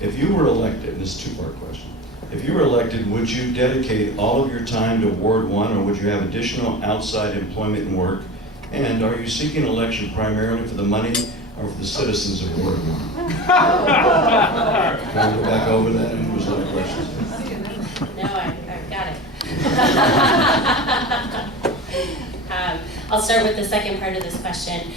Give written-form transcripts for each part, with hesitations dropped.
If you were elected, and this is a two-part question, if you were elected, would you dedicate all of your time to Ward 1, or would you have additional outside employment and work? And are you seeking election primarily for the money or for the citizens of Ward 1? Can we go back over that? And there was other questions. No, I've got it. I'll start with the second part of this question.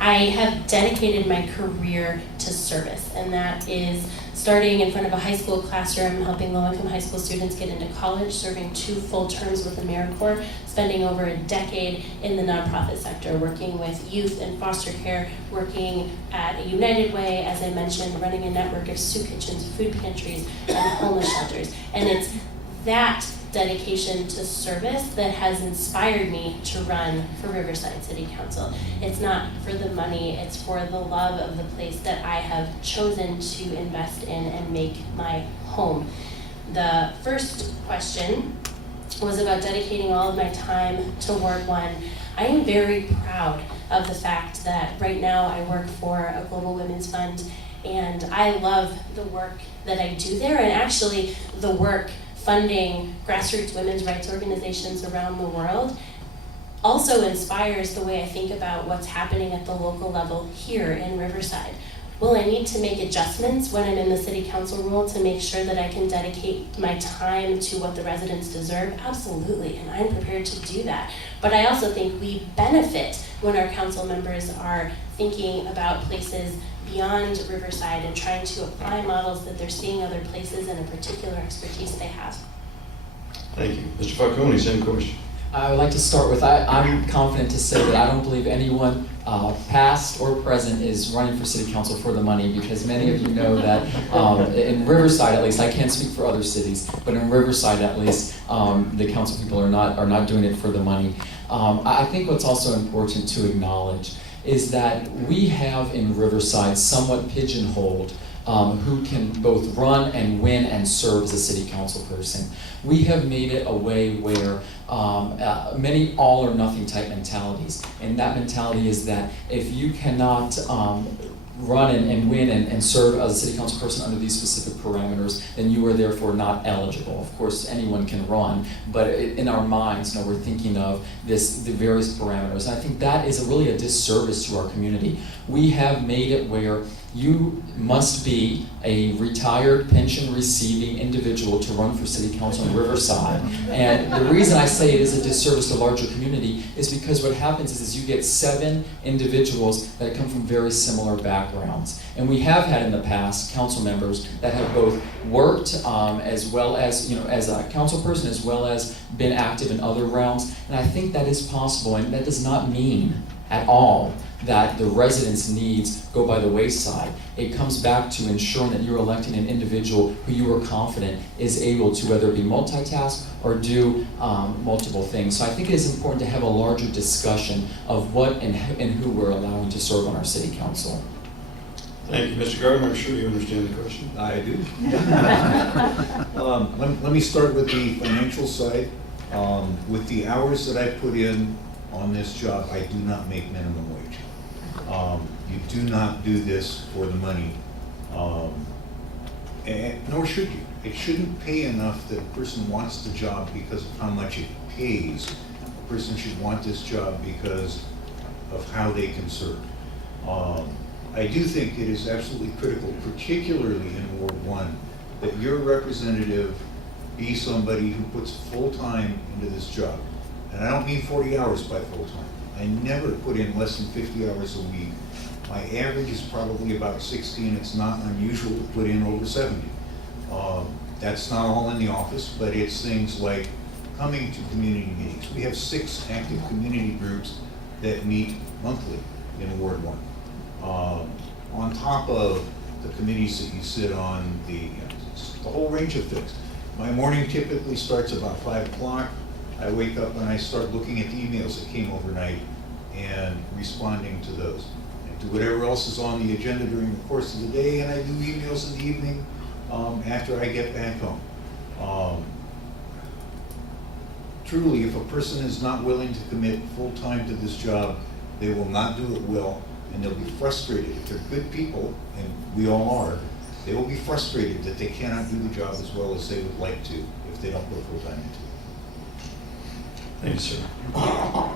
I have dedicated my career to service, and that is starting in front of a high school classroom, helping low-income high school students get into college, serving 2 full terms with AmeriCorps, spending over a decade in the nonprofit sector, working with youth and foster care, working at a United Way, as I mentioned, running a network of soup kitchens, food pantries, and homeless shelters. And it's that dedication to service that has inspired me to run for Riverside City Council. It's not for the money, it's for the love of the place that I have chosen to invest in and make my home. The first question was about dedicating all of my time to Ward 1. I am very proud of the fact that right now I work for a Global Women's Fund, and I love the work that I do there, and actually the work funding grassroots women's rights organizations around the world also inspires the way I think about what's happening at the local level here in Riverside. Will I need to make adjustments when I'm in the city council role to make sure that I can dedicate my time to what the residents deserve? Absolutely, and I'm prepared to do that. But I also think we benefit when our council members are thinking about places beyond Riverside and trying to apply models that they're seeing other places and a particular expertise they have. Thank you. Mr. Falcone, same question. I would like to start with, I'm confident to say that I don't believe anyone past or present is running for city council for the money, because many of you know that in Riverside at least, I can't speak for other cities, but in Riverside at least, the council people are not doing it for the money. I think what's also important to acknowledge is that we have in Riverside somewhat pigeonholed who can both run and win and serve as a city council person. We have made it a way where many all or nothing type mentalities, and that mentality is that if you cannot run and win and serve as a city council person under these specific parameters, then you are therefore not eligible. Of course, anyone can run, but in our minds, we're thinking of the various parameters. And I think that is really a disservice to our community. We have made it where you must be a retired pension receiving individual to run for city council in Riverside. And the reason I say it is a disservice to the larger community is because what happens is you get 7 individuals that come from very similar backgrounds. And we have had in the past council members that have both worked as well as, as a council person, as well as been active in other realms. And I think that is possible, and that does not mean at all that the residents' needs go by the wayside. It comes back to ensuring that you're electing an individual who you are confident is able to whether it be multitask or do multiple things. So I think it is important to have a larger discussion of what and who we're allowing to serve on our city council. Thank you. Mr. Gardner, I'm sure you understand the question. I do. Let me start with the financial side. With the hours that I put in on this job, I do not make minimum wage. You do not do this for the money, and nor should you. It shouldn't pay enough that a person wants the job because of how much it pays. A person should want this job because of how they can serve. I do think it is absolutely critical, particularly in Ward 1, that your representative be somebody who puts full time into this job. And I don't mean 40 hours by full time. I never put in less than 50 hours a week. My average is probably about 60, and it's not unusual to put in over 70. That's not all in the office, but it's things like coming to community meetings. We have 6 active community groups that meet monthly in Ward 1. On top of the committees that you sit on, the whole range of things. My morning typically starts about 5 o'clock. I wake up and I start looking at the emails that came overnight and responding to those. And to whatever else is on the agenda during the course of the day, and I do emails in the evening after I get back home. Truly, if a person is not willing to commit full time to this job, they will not do it well, and they'll be frustrated. If they're good people, and we all are, They will be frustrated that they cannot do the job as well as they would like to if they don't put full time into it. Thank you, sir.